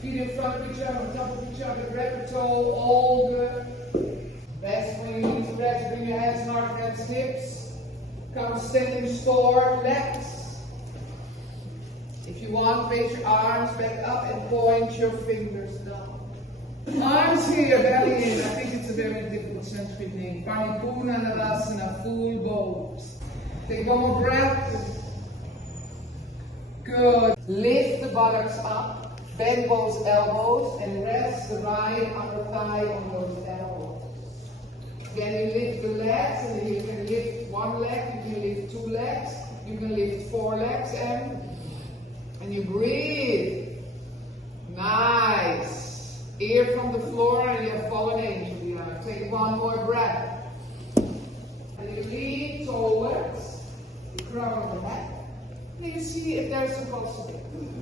Feet in front of each other, on top of each other, grab the toe, all good. Best when you need to rest, bring your hands hard against hips. Come standing forward, legs. If you want, face your arms back up and point your fingers down. Arms here, belly in. I think it's a very difficult Sanskrit name. Paripurnanavasana, full bows. Take one more breath. Good. Lift the buttocks up. Bend both elbows and rest the right upper thigh on those elbows. Then you lift the legs, and you can lift one leg, you can lift two legs, you can lift four legs, and you breathe. Nice. Ear from the floor, and you have fallen angel behind. Take one more breath. And you lean towards the crown of the head. And you see if there's supposed to be.